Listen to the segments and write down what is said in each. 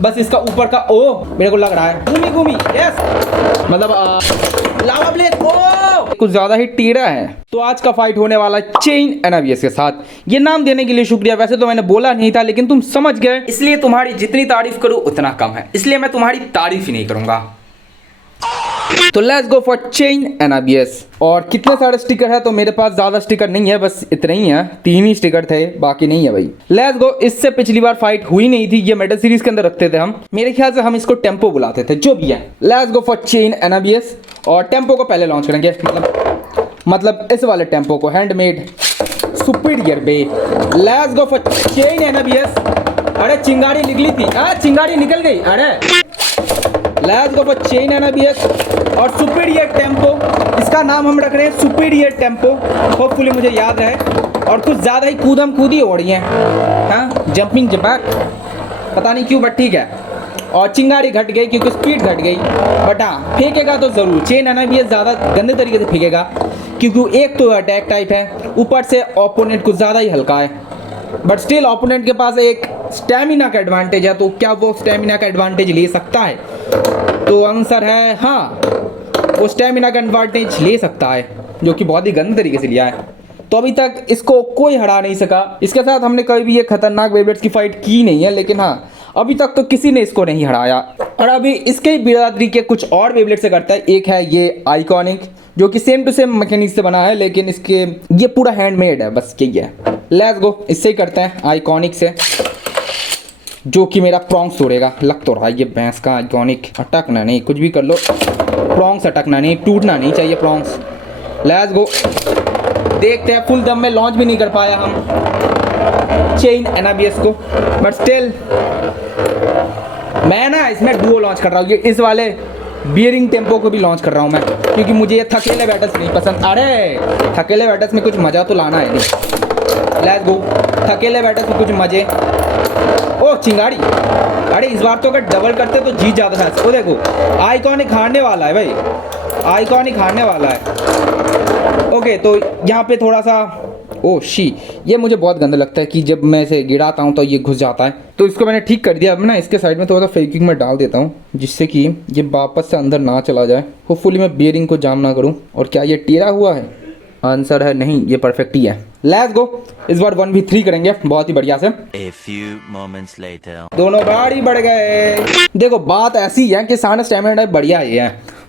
बस इसका ऊपर का ओ मेरे को लग रहा है घूमी घूमी यस मतलब लावा ब्लेड ओ कुछ ज्यादा ही टेढ़ा है। तो आज का फाइट होने वाला चेन एनाबियस के साथ। ये नाम देने के लिए शुक्रिया, वैसे तो मैंने बोला नहीं था लेकिन तुम समझ गए, इसलिए तुम्हारी जितनी तारीफ करूं उतना कम है, इसलिए मैं तुम्हारी तारीफ ही नहीं करूंगा। तो let's go for chain Anubius. और कितने सारे स्टिकर है, तो मेरे पास ज्यादा स्टिकर नहीं है, बस इतने ही है, 3 ही स्टिकर थे, बाकी नहीं है भाई। Let's go. इससे पिछली बार फाइट हुई नहीं थी, ये मेडल सीरीज के अंदर रखते थे हम, मेरे ख्याल से हम इसको टेम्पो बुलाते थे, जो भी है। Let's go for chain Anubius. और टेम्पो को पहले लॉन्च करेंगे, मतलब इस वाले टेम्पो को, handmade superior bey. Let's go for chain Anubius. अरे चिंगारी निकली थी, चिंगारी निकल गई, अरे let's go for chain Anubius और सुपीरियर टेम्पो। इसका नाम हम रख रहे हैं सुपीरियर टेम्पो, होपफुली मुझे याद रहे। और कुछ ज़्यादा ही कूदम कूदी हो रही है, हाँ जंपिंग जपैक, पता नहीं क्यों, बट ठीक है। और चिंगारी घट गई क्योंकि स्पीड घट गई, बट हाँ फेंकेगा तो ज़रूर। चेन एनाबियस ज़्यादा गंदे तरीके से फेंकेगा क्योंकि एक तो अटैक टाइप है, ऊपर से ओपोनेंट कुछ ज़्यादा ही हल्का है, बट स्टिल ओपोनेंट के पास एक स्टैमिना का एडवांटेज है, तो क्या वो स्टैमिना का एडवांटेज ले सकता है? तो आंसर है हाँ, वो स्टैमिना का एडवांटेज ले सकता है, जो कि बहुत ही गंदे तरीके से लिया है। तो अभी तक इसको कोई हरा नहीं सका। इसके साथ हमने कभी भी ये खतरनाक बेब्लेड्स की फाइट की नहीं है, लेकिन हाँ अभी तक तो किसी ने इसको नहीं हराया। और अभी इसके ही बिरादरी के कुछ और बेब्लेड से करता है। एक है ये आइकॉनिक, जो कि सेम टू सेम मैकेनिक से बना है, लेकिन इसके ये पूरा हैंडमेड है, बस यही है। लेट्स गो, इससे ही करते हैं आइकॉनिक से, जो कि मेरा प्रॉन्ग्स तोड़ेगा, लग तो रहा है। ये भैंस का आइकॉनिक, अटकना नहीं, कुछ भी कर लो, प्रॉन्ग्स अटकना नहीं, टूटना नहीं चाहिए प्रॉन्ग्स। लेट्स गो, देखते हैं। फुल दम में लॉन्च भी नहीं कर पाया हम चेन एनाबियस को, बट स्टिल मैं ना इसमें डुओ लॉन्च कर रहा हूँ। ये इस वाले बियरिंग टेम्पो को भी लॉन्च कर रहा हूँ मैं, क्योंकि मुझे ये थकेले बैटल्स नहीं पसंद। अरे थकेले बैटल्स में कुछ मज़ा तो लाना है नहीं। लेट्स गो, थकेले बैटल्स में कुछ मज़े। ओ चिंगारी, अरे इस बार तो अगर डबल करते तो जीत जाता था। वो देखो आइकॉनिक हारने वाला है भाई, आइकॉनिक हारने वाला है। ओके, तो यहाँ पे थोड़ा सा ओ शी, ये मुझे बहुत गंदा लगता है कि जब मैं इसे गिराता हूँ तो ये घुस जाता है, तो इसको मैंने ठीक कर दिया। अब ना इसके साइड में थोड़ा सा फेकिंग में डाल देता हूँ, जिससे कि ये वापस से अंदर ना चला जाए। होपफुली मैं बियरिंग को जाम ना करूँ। और क्या ये टेढ़ा हुआ है? आंसर है नहीं, ये परफेक्ट ही है। लेट्स गो, इस बार 1v3 करेंगे बहुत ही बढ़िया से। A few moments later. दोनों बारी बढ़ गए। देखो बात ऐसी है कि सारा स्टैमिना बढ़िया ही है,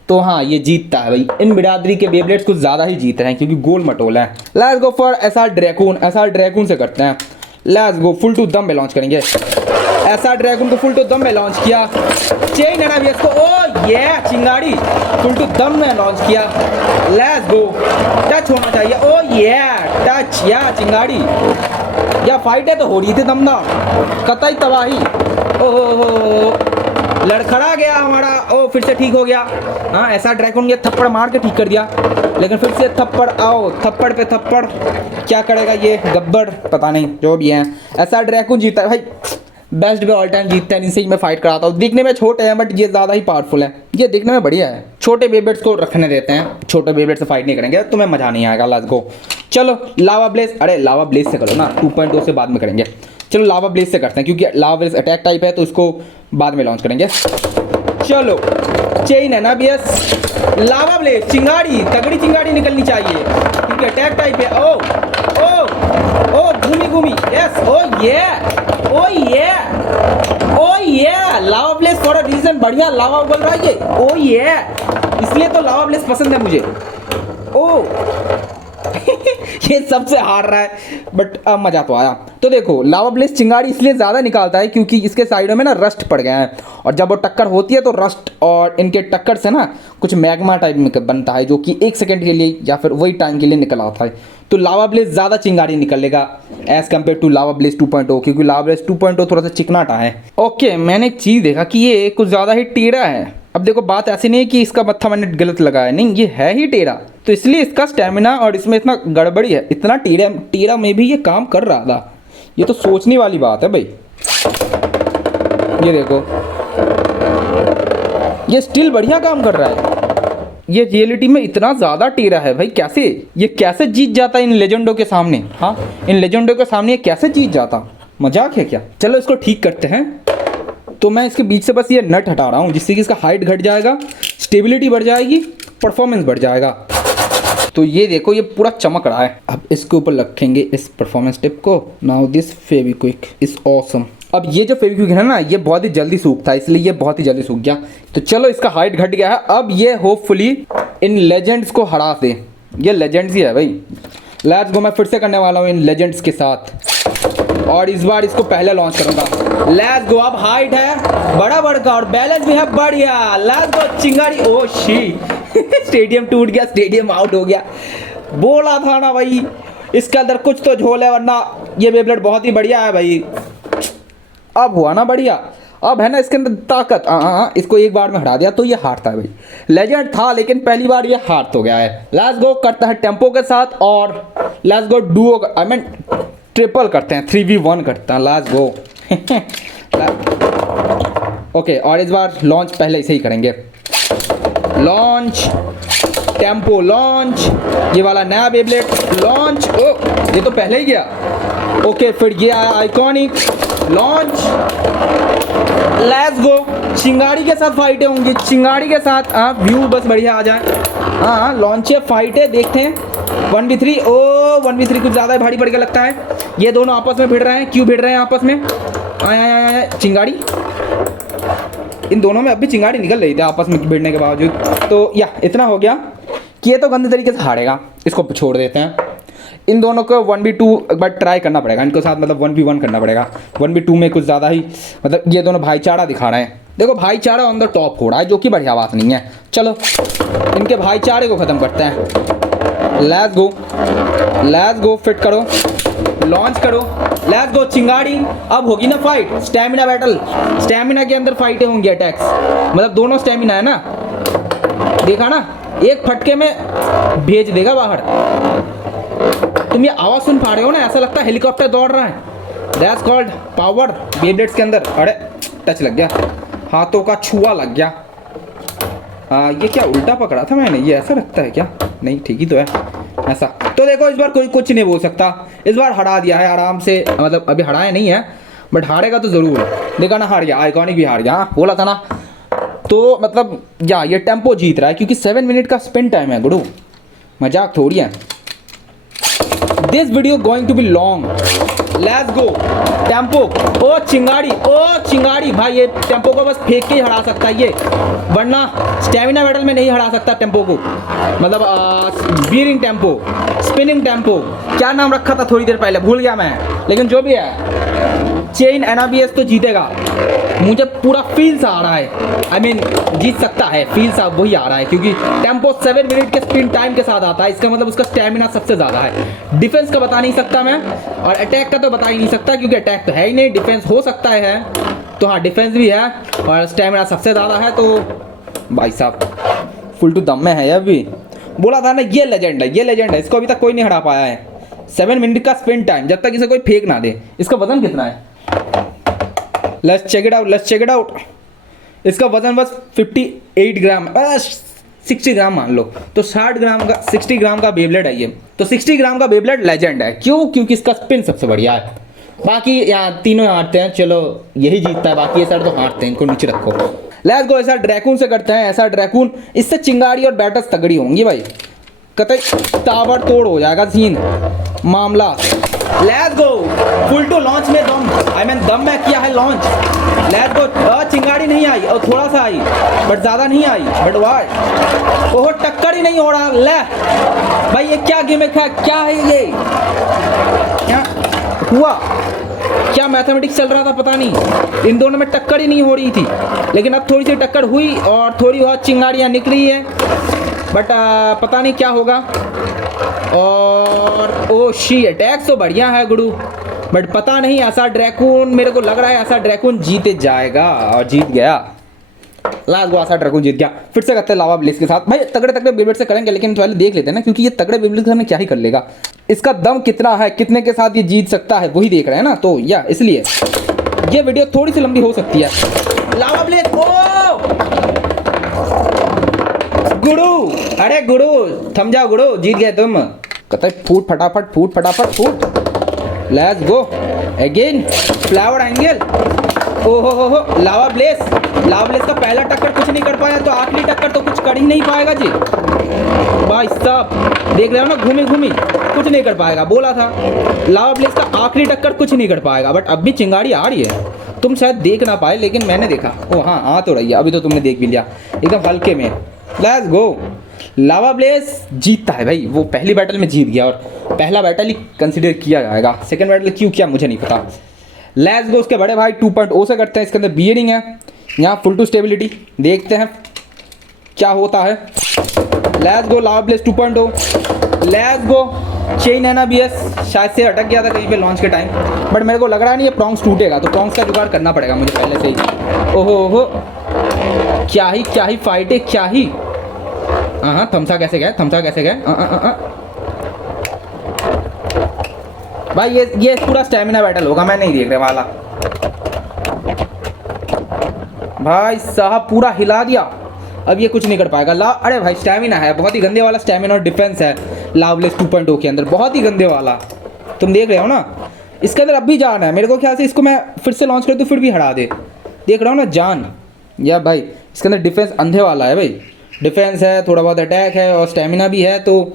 तो हाँ ये जीतता है भाई। इन बिरादरी के बेब्लेड्स कुछ ज़्यादा ही जीत रहे हैं क्योंकि गोल मटोल है। Let's go for SR dragoon. SR dragoon से करते हैं। लेट्स गो, फुल टू दम में लॉन्च करेंगे। एसआर ड्रैगून को फुल टू दम में लॉन्च किया। चेन एनाबियस को ओ ये चिंगारी फुल टू दम में लॉन्च किया। लेट्स गो, टच होना चाहिए। ओ ये टच या चिंगारी, या फाइट है तो हो रही थी दमदार, कतई तबाही। ओहो लड़खड़ा गया हमारा। ओ फिर से ठीक हो गया। हाँ ऐसा ड्रैगन ये थप्पड़ मार के ठीक कर दिया, लेकिन फिर से थप्पड़, आओ थप्पड़ पे थप्पड़, क्या करेगा ये गब्बर, पता नहीं, जो भी है। ऐसा ड्रैगन जीता है भाई, बेस्ट पे ऑल टाइम जीतता है, इनसे ही मैं फाइट कराता हूँ। दिखने में छोटे हैं बट ये ज़्यादा ही पावरफुल है, ये दिखने में बढ़िया है। छोटे बेब्लेड्स को रखने देते हैं, छोटे बेब्लेड से फाइट नहीं करेंगे, तुम्हें मज़ा नहीं आएगा। लेट्स गो, चलो लावा ब्लेज। अरे लावा ब्लेज से करो ना, 2.2 से बाद में करेंगे। चलो लावा ब्लेज से करते हैं, क्योंकि लावा ब्लेज अटैक टाइप है, तो इसको बाद में लॉन्च करेंगे। चलो चेन एनाबियस, लावा ब्लेज, चिंगारी, तगड़ी चिंगारी निकलनी चाहिए क्योंकि अटैक टाइप है। ओ ओ ओ घूमी घूमी, यस, ओ ये, ओ ये, ओ ये, लावा ब्लेज फॉर अ रीजन, बढ़िया लावा उबल रहा है ये, ओ ये, इसलिए तो लावा ब्लेज पसंद है मुझे। ओ ये सबसे हार रहा है, बट अब मजा तो आया। तो देखो लावा ब्लेज चिंगारी इसलिए ज़्यादा निकालता है क्योंकि इसके साइडों में ना रस्ट पड़ गया है, और जब वो टक्कर होती है तो रस्ट और इनके टक्कर से ना कुछ मैग्मा टाइप में बनता है, जो कि 1 सेकंड के लिए या फिर वही टाइम के लिए निकल आता है। तो लावा ब्लेज ज़्यादा चिंगारी निकलेगा as compare to Lava blaze 2.0, क्योंकि लावा ब्लेज 2.0 थोड़ा सा चिकनाटा है। ओके, मैंने एक चीज़ देखा कि ये कुछ ज़्यादा ही टेढ़ा है। अब देखो बात ऐसी नहीं है कि इसका मत्था मैंने गलत लगाया, नहीं ये है ही टेढ़ा, तो इसलिए इसका स्टैमिना और इसमें इतना गड़बड़ी है। इतना टेढ़ा में भी ये काम कर रहा था, ये तो सोचने वाली बात है भाई। ये देखो ये स्टिल बढ़िया काम कर रहा है। ये रियलिटी में इतना ज़्यादा टेढ़ा है भाई, कैसे ये कैसे जीत जाता इन लेजेंडों के सामने? हाँ इन लेजेंडों के सामने ये कैसे जीत जाता? मजाक है क्या? चलो इसको ठीक करते हैं। तो मैं इसके बीच से बस ये नट हटा रहा हूँ, जिससे कि इसका हाइट घट जाएगा, स्टेबिलिटी बढ़ जाएगी, परफॉर्मेंस बढ़ जाएगा। तो ये देखो ये पूरा चमक रहा है। अब इसके ऊपर रखेंगे इस परफॉर्मेंस टिप को। Now this Fevikwik is awesome. अब ये जो फेविक्विक है ना, ये बहुत ही जल्दी सूखता है, इसलिए ये बहुत ही जल्दी सूख गया। तो चलो इसका हाइट घट गया है। अब ये होपफुली इन लेजेंड्स को हरा दे। ये लेजेंड्स ही है भाई। लेट्स गो, मैं फिर से करने वाला हूँ इन लेजेंड्स के साथ, और इस बार इसको पहले लॉन्च करूंगा। Let's go. अब हाइट है बड़ा बड़का और बैलेंस भी है बढ़िया। लेट्स गो चिंगारी। ओ शी स्टेडियम टूट गया, स्टेडियम आउट हो गया। बोला था ना भाई इसके अंदर कुछ तो झोल है, वरना ये बेब्लेड बहुत ही बढ़िया है भाई। अब हुआ ना बढ़िया। अब है ना इसके अंदर ताकत। इसको एक बार में हटा दिया तो ये हारता है भाई। लेजेंड था लेकिन पहली बार ये हार तो गया है। लेट्स गो करता है टेम्पो के साथ, और let's go Duo, I mean triple करते हैं, 3v1 करते हैं। लेट्स गो ओके, और इस बार लॉन्च पहले इसे ही करेंगे। लॉन्च टेम्पो, लॉन्च ये वाला नया बेब्लेड लॉन्च। ओ ये तो पहले ही गया। ओके फिर ये आया आइकॉनिक लॉन्च। Let's go. चिंगारी के साथ फाइटें होंगी, चिंगारी के साथ। व्यू बस बढ़िया आ जाए। हाँ लॉन्च है, फाइट है, देखते हैं। 1v3। ओ 1v3 कुछ ज़्यादा भारी पड़ के लगता है। ये दोनों आपस में भिड़ रहे हैं। क्यों भिड़ रहे हैं आपस में? आया चिंगारी, इन दोनों में अब भी चिंगारी निकल रही थी आपस में भिड़ने के बावजूद। तो या इतना हो गया कि ये तो गंदे तरीके से हारेगा, इसको छोड़ देते हैं। इन दोनों को 1v2 एक बार ट्राई करना पड़ेगा, इनके साथ मतलब 1v1 करना पड़ेगा। 1v2 में कुछ ज़्यादा ही मतलब ये दोनों भाईचारा दिखा रहे हैं। देखो भाईचारा ऑन द टॉप हो रहा है, जो कि बढ़िया बात नहीं है। चलो इनके भाईचारे को ख़त्म करते हैं। लेट्स गो फिट करो, लॉन्च करो। लेट्स गो चिंगारी। अब होगी ना फाइट, स्टैमिना बैटल। स्टैमिना के अंदर फाइटें होंगी, अटैक्स, मतलब दोनों स्टैमिना है ना। देखा ना, एक फटके में भेज देगा बाहर। तुम ये आवाज़ सुन पा रहे हो ना, ऐसा लगता है हेलीकॉप्टर दौड़ रहा है। दैट्स कॉल्ड पावर बेब्लेड्स के अंदर। अरे टच लग गया, हाथों का छुआ लग गया। ये क्या उल्टा पकड़ा था मैंने? ये ऐसा लगता है क्या? नहीं ठीक ही तो है ऐसा। तो देखो इस बार कोई कुछ नहीं बोल सकता, इस बार हरा दिया है आराम से। मतलब अभी हराया नहीं है बट हारेगा तो ज़रूर। देखा ना, हार गया। आइकॉनिक भी हार गया। हाँ बोला था ना। तो मतलब या ये टेम्पो जीत रहा है क्योंकि 7 मिनट का स्पिन टाइम है गुरु, मजाक थोड़ी है। This video going to be long. Let's go tempo. ओ चिंगाड़ी भाई, ये टेम्पो को बस फेंक के ही हरा सकता है ये, वरना स्टेमिना बैटल में नहीं हरा सकता टेम्पो को। मतलब बीरिंग टेम्पो, स्पिनिंग टेम्पो, क्या नाम रखा था थोड़ी देर पहले, भूल गया मैं। लेकिन जो भी है, चेन एनाबीएस तो जीतेगा। मुझे पूरा फील सा आ रहा है, आई मीन जीत सकता है, फील सा वही आ रहा है क्योंकि टेम्पो 7 मिनट के स्पिन टाइम के साथ आता है। इसका मतलब उसका स्टेमिना सबसे ज़्यादा है। डिफेंस का बता नहीं सकता मैं, और अटैक का तो बता ही नहीं सकता क्योंकि अटैक तो है ही नहीं। डिफेंस हो सकता है तो हाँ, डिफेंस भी है और स्टेमिना सबसे ज़्यादा है। तो भाई साहब फुल टू दम में है। अभी बोला था ना, ये लेजेंड है, ये लेजेंड है। इसको अभी तक कोई नहीं हरा पाया है। 7 मिनट का स्पिन टाइम, जब तक इसे कोई फेंक ना दे। इसका वजन कितना है? Let's check it out. इसका वजन बस 58 ग्राम, 60 ग्राम मान लो। तो 60 ग्राम का बेब्लेड है ये। तो 60 ग्राम का बेब्लेड लेजेंड है। क्यों? क्योंकि इसका स्पिन सबसे बढ़िया है। बाकी यहाँ तीनों हारते हैं, चलो यही जीतता है, बाकी ये सर तो हारते हैं। इनको नीचे रखो। लेट्स गो ऐसा ड्रैकून से करते हैं। ऐसा ड्रैकून, इससे चिंगारी और बैटल्स तगड़ी होंगी भाई, कतई ताबड़ तोड़ हो जाएगा सीन मामला। Let's go full to launch में दम, आई मीन दम में किया है लॉन्च। Let's go. चिंगारी नहीं आई और थोड़ा सा आई बट ज़्यादा नहीं आई। बट वाह, ओहो टक्कर ही नहीं हो रहा। ले भाई ये क्या गिमिक है? क्या है ये? क्या हुआ? क्या मैथमेटिक्स चल रहा था पता नहीं। इन दोनों में टक्कर ही नहीं हो रही थी, लेकिन अब थोड़ी सी टक्कर हुई और थोड़ी बहुत चिंगारियाँ निकली है। बट पता नहीं क्या होगा। और ओ शी, अटैक्स तो बढ़िया है गुरु, बट पता नहीं। ऐसा ड्रैकून मेरे को लग रहा है, ऐसा ड्रैकून जीते जाएगा और जीत गया। लास्ट गो ऐसा ड्रैकून जीत गया। फिर से करते हैं लावा ब्लेज के साथ। भाई तगड़े तगड़े बेब्लेड से करेंगे, लेकिन पहले देख लेते हैं ना, क्योंकि ये तगड़े बेब्लेड से हमें क्या ही कर लेगा। इसका दम कितना है, कितने के साथ ये जीत सकता है, वही देख रहे हैं ना। तो या इसलिए ये वीडियो थोड़ी सी लंबी हो सकती है। लावा ब्लेज। ओ गुरु, अरे गुरु थम जाओ गुरु, जीत गए तुम। कतई फूट फटाफट, फूट फटाफट फूट। Let's go again flower angle. ओहो हो लावा ब्लेस का पहला टक्कर कुछ नहीं कर पाया, तो आखिरी टक्कर तो कुछ कर ही नहीं पाएगा जी। भाई साहब देख रहे हो ना, घूमी घूमी कुछ नहीं कर पाएगा, बोला था लावा ब्लेस का आखिरी टक्कर कुछ नहीं कर पाएगा। बट अब भी चिंगारी आ रही है, तुम शायद देख ना पाए लेकिन मैंने देखा। ओ हाँ आ तो रही है, अभी तो तुमने देख भी लिया एकदम हल्के में। लेट्स गो, लावा ब्लेस जीतता है भाई, वो पहली बैटल में जीत गया और पहला बैटल ही कंसिडर किया जाएगा, सेकंड बैटल क्यों किया मुझे नहीं पता। लेट्स गो, उसके बड़े भाई 2.0 से करते हैं। इसके अंदर बियरिंग है, यहाँ फुल टू स्टेबिलिटी, देखते हैं क्या होता है। Let's go lava bless 2.0, let's go chain है ना BS, शायद से अटक गया था कहीं पे लॉन्च के टाइम, बट मेरे को लग रहा नहीं ये प्रॉन्ग्स टूटेगा, तो प्रॉन्ग्स का जुगाड़ करना पड़ेगा मुझे पहले से ही। ओहो ओहो क्या ही फाइट है, क्या ही। हाँ थम्सा कैसे गए भाई, ये पूरा स्टेमिना बैटल होगा, मैं नहीं देखने वाला। भाई साहब पूरा हिला दिया, अब ये कुछ नहीं कर पाएगा। अरे भाई स्टैमिना है, बहुत ही गंदे वाला स्टैमिना और डिफेंस है लावा ब्लेस 2.0 के अंदर, बहुत ही गंदे वाला। तुम देख रहे हो ना, इसके अंदर अब भी जान है, मेरे को ख्याल से इसको मैं फिर से लॉन्च कर दूँ फिर भी हरा दे। देख रहा हूँ ना जान, या भाई इसके अंदर डिफेंस अंधे वाला है भाई, डिफेंस है, थोड़ा बहुत अटैक है और स्टेमिना भी है, तो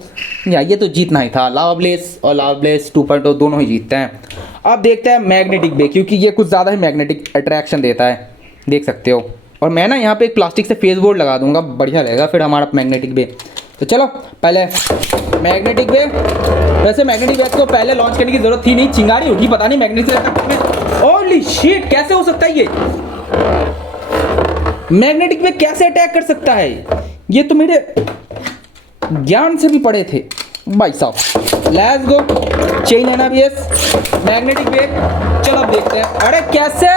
या ये तो जीतना ही था। लावा ब्लेस और लावा ब्लेस 2.0 दोनों ही जीतते हैं। अब देखते हैं मैग्नेटिक बे, क्योंकि ये कुछ ज़्यादा ही मैग्नेटिक अट्रैक्शन देता है, देख सकते हो। और मैं ना यहाँ पे एक प्लास्टिक से फेस बोर्ड लगा दूंगा, बढ़िया रहेगा फिर हमारा मैग्नेटिक बे। तो चलो पहले मैग्नेटिक बे, वैसे मैग्नेटिक बे को पहले लॉन्च करने की जरूरत थी नहीं, चिंगारी होगी पता नहीं मैग्नेटिक से। ओली शिट, कैसे हो सकता है ये, मैग्नेटिक बे कैसे अटैक कर सकता है, ये तो मेरे ज्ञान से भी पड़े थे भाई साहब। लेट्स गो चेन है ना BS, मैग्नेटिक बे, चलो अब देखते हैं। अरे कैसे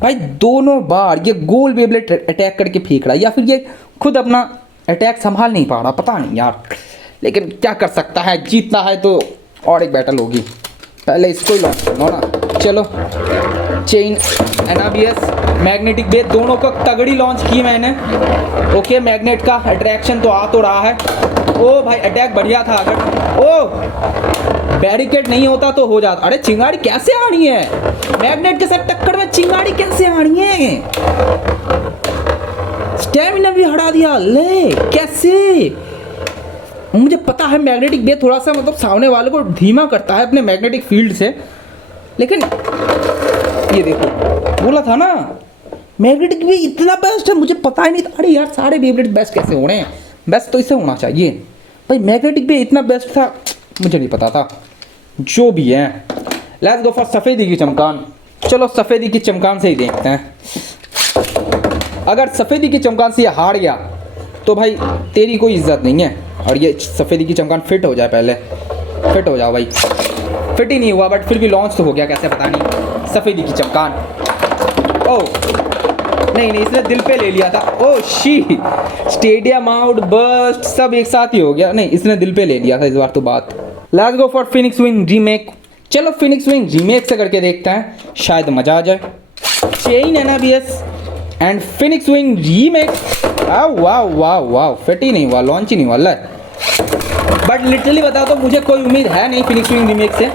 भाई, दोनों बार ये गोल बेब्लेड अटैक करके फेंक रहा है, या फिर ये खुद अपना अटैक संभाल नहीं पा रहा, पता नहीं यार, लेकिन क्या कर सकता है, जीतना है तो और एक बैटल होगी, पहले इसको ही लॉन्च करना ना। चलो चेन NBS मैग्नेटिक बे दोनों को तगड़ी लॉन्च की मैंने। ओके मैग्नेट का अट्रैक्शन तो आ तो रहा है। ओ भाई अटैक बढ़िया था, अगर ओ बैरिकेड नहीं होता तो हो जाता। अरे चिंगारी कैसे आनी है, मैग्नेट के साथ टक्कर में चिंगारी कैसे आनी है, स्टैमिना भी हटा दिया, ले कैसे। मुझे पता है मैग्नेटिक बे थोड़ा सा मतलब सामने वाले को धीमा करता है अपने मैग्नेटिक फील्ड से, लेकिन ये देखो बोला था ना मैग्नेटिक बे इतना बेस्ट है, मुझे पता ही नहीं था। अरे यार सारे बेब्लेड बेस्ट कैसे हो रहे हैं, बेस्ट तो इसे होना चाहिए भाई, मैग्नेटिक बे इतना बेस्ट था मुझे नहीं पता था। जो भी है लेट्स गो फॉर सफ़ेदी की चमकान। चलो सफ़ेदी की चमकान से ही देखते हैं, अगर सफ़ेदी की चमकान से ये हार गया तो भाई तेरी कोई इज्जत नहीं है। और ये सफ़ेदी की चमकान फिट हो जाए, पहले फिट हो जाओ भाई, फिट ही नहीं हुआ बट फिर भी लॉन्च तो हो गया, कैसे पता नहीं। सफ़ेदी की चमकान, ओ नहीं इसने दिल पे ले लिया था, ओ शी स्टेडियम आउट बस्ट सब एक साथ ही हो गया, नहीं इसने दिल पे ले लिया था इस बार तो बात। Let's go for Phoenix wing remake. चलो फिनिक्स विंग रीमेक से करके देखते हैं, शायद मज़ा आ जाए। Chain NBS and Phoenix wing remake, वाह फिट ही नहीं हुआ, लॉन्च ही नहीं हुआ है। बट लिटरली बताओ तो मुझे कोई उम्मीद है नहीं फिनिक्स विंग रीमेक से,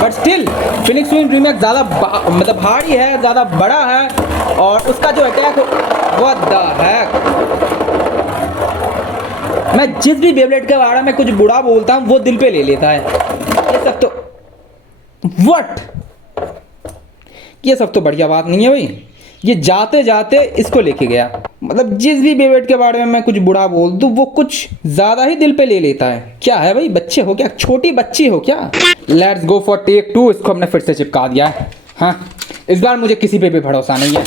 but still Phoenix wing remake ज़्यादा मतलब भारी है, ज़्यादा बड़ा है, और उसका जो अटैक व्हाट द हैक। मैं जिस भी बेब्लेड के बारे में कुछ बुरा बोलता हूँ वो दिल पे ले लेता है, ये सब तो व्हाट, ये सब तो बढ़िया बात नहीं है भाई। ये जाते जाते इसको लेके गया, मतलब जिस भी बेब्लेड के बारे में मैं कुछ बुरा बोल दूँ वो कुछ ज़्यादा ही दिल पे ले लेता है। क्या है भाई, बच्चे हो क्या, छोटी बच्ची हो क्या। लेट्स गो फॉर टेक 2, इसको हमने फिर से चिपका दिया है। हाँ इस बार मुझे किसी पे भी भरोसा नहीं है,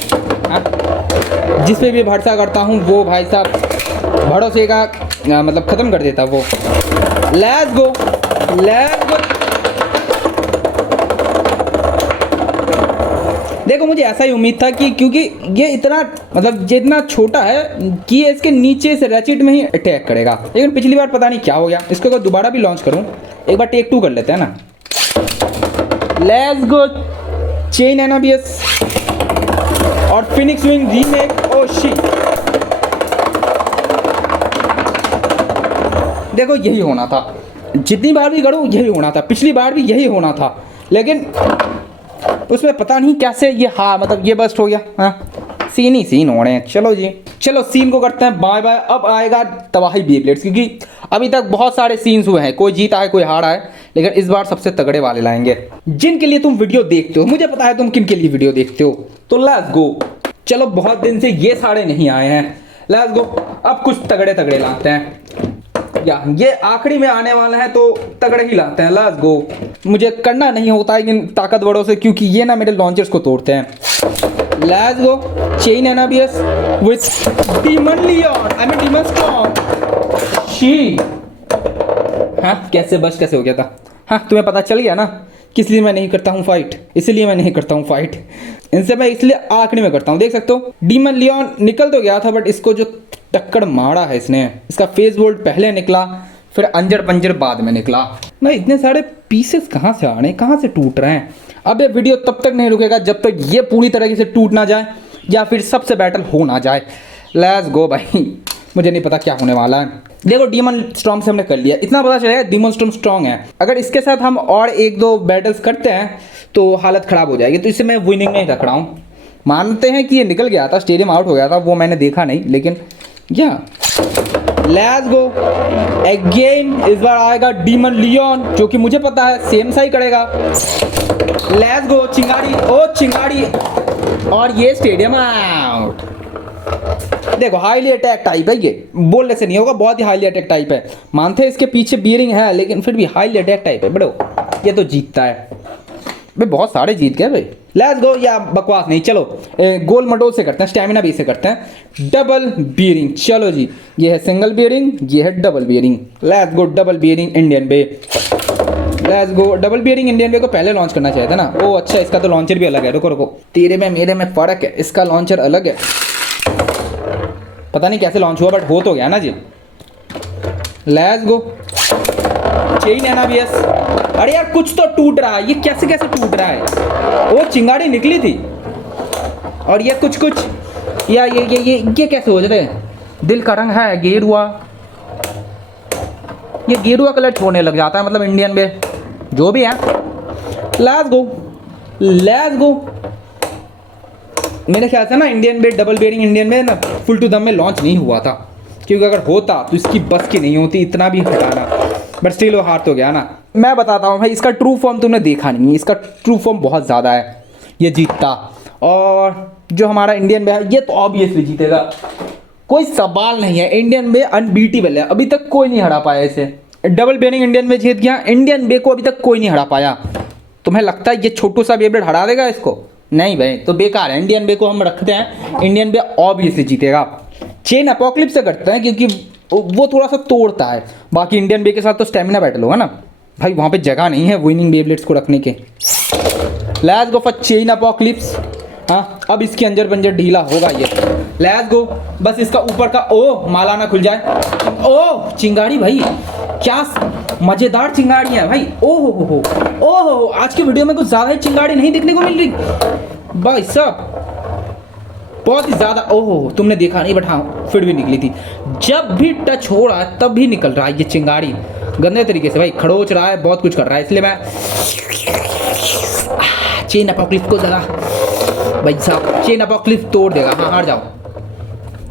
हाँ जिस पे भी भरोसा करता हूँ वो भाई साहब भरोसे का मतलब ख़त्म कर देता वो। लेट्स गो देखो मुझे ऐसा ही उम्मीद था कि क्योंकि ये इतना मतलब जितना छोटा है कि ये इसके नीचे से रैचिट में ही अटैक करेगा, लेकिन पिछली बार पता नहीं क्या हो गया। इसको अगर दोबारा भी लॉन्च करूं, एक बार टेक 2 कर लेते हैं ना। लेट्स गो चेन NBS और Phoenix wing remake, oh she देखो यही होना था, जितनी बार भी करूँ यही होना था, पिछली बार भी यही होना था, लेकिन उसमें पता नहीं कैसे ये मतलब ये बस्ट हो गया। हाँ सीन ही सीन हो रहे हैं। चलो जी, चलो सीन को करते हैं बाय बाय। अब आएगा तबाही बेब्लेड्स, क्योंकि अभी तक बहुत सारे सीन्स हुए हैं, कोई जीता है कोई हारा है, लेकिन इस बार सबसे तगड़े वाले लाएंगे जिनके लिए तुम वीडियो देखते हो। मुझे पता है तुम किन के लिए वीडियो देखते हो, तो लेट्स गो। चलो बहुत दिन से ये सारे नहीं आए हैं, लेट्स गो। अब कुछ तगड़े तगड़े लाते हैं, या ये आखिरी में आने वाला है तो तगड़े ही लाते हैं। लेट्स गो। मुझे करना नहीं होता है इन ताकतवरों से, क्योंकि ये ना मेरे लॉन्चर्स को तोड़ते हैं। Let's go. Chain Anubius with demon leon, I mean demon storm. शी हाँ कैसे बस कैसे हो गया था। हाँ तुम्हें पता चल गया ना किस लिए मैं नहीं करता हूँ फाइट, इसलिए मैं नहीं करता हूँ फाइट इनसे, मैं इसलिए आखिरी में करता हूँ। देख सकते हो डीमन लियोन निकल तो गया था, बट इसको जो टक्कर मारा है इसने, इसका फेस वोल्ट पहले निकला, फिर अंजर पंजर बाद में निकला। ना इतने सारे पीसेस कहाँ से आ रहे हैं, कहाँ से टूट रहे हैं। अब ये वीडियो तब तक नहीं रुकेगा जब तक ये पूरी तरीके से टूट ना जाए या फिर सबसे बैटल हो ना जाए। लेट्स गो भाई, मुझे नहीं पता क्या होने वाला है। देखो डीमन स्टॉर्म से हमने कर लिया, इतना पता चलेगा डीमन स्टॉर्म स्ट्रॉन्ग है। अगर इसके साथ हम और एक दो बैटल्स करते हैं तो हालत खराब हो जाएगी, तो इसे मैं विनिंग नहीं रख रहा हूँ। मानते हैं कि ये निकल गया था, स्टेडियम आउट हो गया था, वो मैंने देखा नहीं, लेकिन या लेट्स गो अगेन। इस बार आएगा डीमन लियोन, जो कि मुझे पता है सेम सा ही करेगा। लेट्स गो चिंगारी, ओ चिंगारी, और ये स्टेडियम आउट। देखो हाईली अटैक टाइप है, ये बोलने से नहीं होगा, बहुत ही हाईली अटैक टाइप है। मानते हैं इसके पीछे बीयरिंग है, लेकिन फिर भी हाईली अटैक टाइप है ब्रो। ये तो जीतता है भाई, बहुत सारे जीत गए भाई। लेट्स गो, या बकवास नहीं, चलो गोल मटोल से करते हैं, स्टैमिना भी से करते हैं। डबल बीयरिंग, चलो जी, ये है सिंगल बीयरिंग, ये है double bearing. Let's go double bearing Indian bey. Let's go. Double bearing Indian bey को पहले लॉन्च करना चाहिए था ना। ओ अच्छा, इसका तो लॉन्चर भी अलग है। रुको रुको, तेरे में मेरे में फर्क है, इसका लॉन्चर अलग है। पता नहीं कैसे लॉन्च हुआ, बट हो तो गया ना जी। Let's go. चेन एनाबियस, अरे यार कुछ तो टूट रहा है, ये कैसे कैसे टूट रहा है। वो चिंगारी निकली थी, और ये कुछ कुछ या ये कैसे हो रहे हैं। दिल का रंग है गेरुआ, ये गेरुआ कलर छोड़ने लग जाता है, मतलब इंडियन में जो भी है। Let's go, let's go. मेरे ख्याल से ना इंडियन में डबल बेयरिंग इंडियन में ना फुल टू दम में लॉन्च नहीं हुआ था, क्योंकि अगर होता तो इसकी बस की नहीं होती इतना भी हटाना, बट स्टिल वो हार तो गया ना। मैं बताता हूँ भाई, इसका ट्रू फॉर्म तुमने देखा नहीं है, इसका ट्रू फॉर्म बहुत ज़्यादा है, ये जीतता। और जो हमारा इंडियन में है ये तो ऑब्वियसली जीतेगा, कोई सवाल नहीं है। इंडियन में अनबीटेबल है, अभी तक कोई नहीं हरा पाया इसे। डबल बेयरिंग इंडियन में जीत गया, इंडियन बे को अभी तक कोई नहीं हरा पाया। तुम्हें लगता है ये छोटू सा बेब्लेड हरा देगा इसको? नहीं भाई, तो बेकार है। इंडियन बे को हम रखते हैं, इंडियन बे ऑब्वियसली जीतेगा। चेन अपोक्लिप्स से करते हैं, क्योंकि वो थोड़ा सा तोड़ता है। बाकी इंडियन बे के साथ तो स्टेमिना बैटल होगा ना भाई, वहाँ पे जगह नहीं है विनिंग बेब्लेड्स को रखने के। Let's go for chain apocalypse. हाँ अब इसकी अंजर पंजर ढीला होगा ये। लेट्स गो, बस इसका ऊपर का ओ माला ना खुल जाए। ओ चिंगारी भाई, क्या मजेदार चिंगाड़ी है भाई। ओहो, आज की वीडियो में कुछ ज़्यादा ही चिंगाड़ी नहीं देखने को मिल रही भाई साहब, बहुत ही ज़्यादा। ओहो तुमने देखा नहीं, बट हाँ फिर भी निकली थी। जब भी टच हो रहा है तब भी निकल रहा है ये चिंगाड़ी, गंदे तरीके से भाई, खड़ोच रहा है, बहुत कुछ कर रहा है। इसलिए मैं चेन अपोक्लिप्स को ज़रा भाई साहब, चेन अपोक्लिप्स तोड़ देगा। हाँ हार जाओ,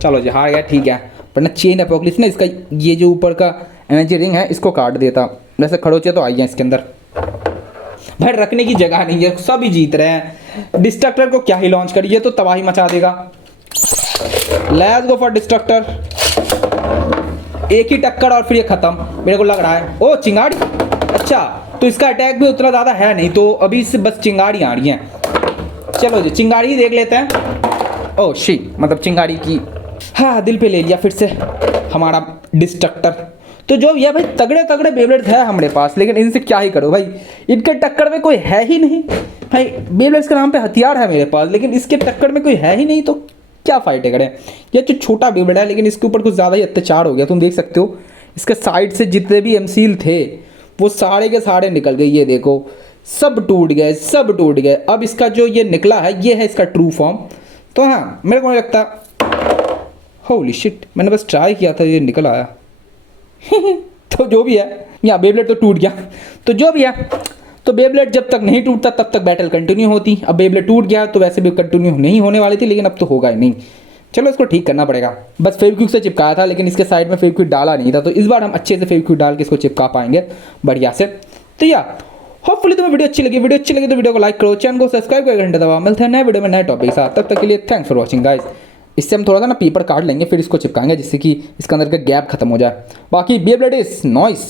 चलो जी हार गया, ठीक है। पर ना चेन अपोक्लिप्स ना, इसका ये जो ऊपर का एनर्जी रिंग है इसको काट देता। वैसे खड़ोचे तो आई हैं इसके अंदर भाई, रखने की जगह नहीं है, सभी जीत रहे हैं। डिस्ट्रक्टर को क्या ही लॉन्च करिए, तो तबाही मचा देगा। लेट्स गो फॉर डिस्ट्रक्टर, एक ही टक्कर और फिर ये खत्म मेरे को लग रहा है। ओ चिंगाड़ी, अच्छा तो इसका अटैक भी उतना ज़्यादा है नहीं, तो अभी से बस चिंगाड़ी आ रही हैं। चलो जी चिंगाड़ी ही देख लेते हैं। ओ शी, मतलब चिंगाड़ी की, हाँ दिल पे ले लिया फिर से हमारा डिस्ट्रक्टर। तो जो ये भाई तगड़े तगड़े बेब्लेड्स है हमारे पास, लेकिन इनसे क्या ही करो भाई, इनके टक्कर में कोई है ही नहीं भाई। बेब्लेड्स के नाम पे हथियार है मेरे पास, लेकिन इसके टक्कर में कोई है ही नहीं, तो क्या फाइट करें। ये जो छोटा बेब्लेड है, लेकिन इसके ऊपर कुछ ज़्यादा ही अत्याचार हो गया। तुम देख सकते हो इसके साइड से जितने भी एमसील थे वो सारे के सारे निकल गए। ये देखो सब टूट गए, सब टूट गए। अब इसका जो ये निकला है ये है इसका ट्रू फॉर्म। तो हाँ मेरे को नहीं लगता, होली शिट, मैंने बस ट्राई किया था, ये निकल आया। तो जो भी है, यहाँ बेब्लेड तो टूट गया, तो जो भी है, तो बेब्लेड जब तक नहीं टूटता तब तक बैटल कंटिन्यू होती। अब बेब्लेड टूट गया तो वैसे भी कंटिन्यू नहीं होने वाली थी, लेकिन अब तो होगा ही नहीं। चलो इसको ठीक करना पड़ेगा। बस फेविक्विक से चिपकाया था, लेकिन इसके साइड में फेविक्विक डाला नहीं था, तो इस बार हम अच्छे से फेविक्विक डाल के इसको चिपका पाएंगे बढ़िया से। तो या होपफुली तुम्हें वीडियो अच्छी लगी तो वीडियो को लाइक करो, चैनल को सब्सक्राइब करके घंटा दबाओ। मिलते हैं नए वीडियो में नए टॉपिक के साथ, तब तक के लिए थैंक्स फॉर वॉचिंग गाइस। इससे हम थोड़ा सा ना पेपर काट लेंगे, फिर इसको चिपकाएंगे जिससे कि इसके अंदर का गैप खत्म हो जाए। बाकी बेब्लेड इज नॉइस।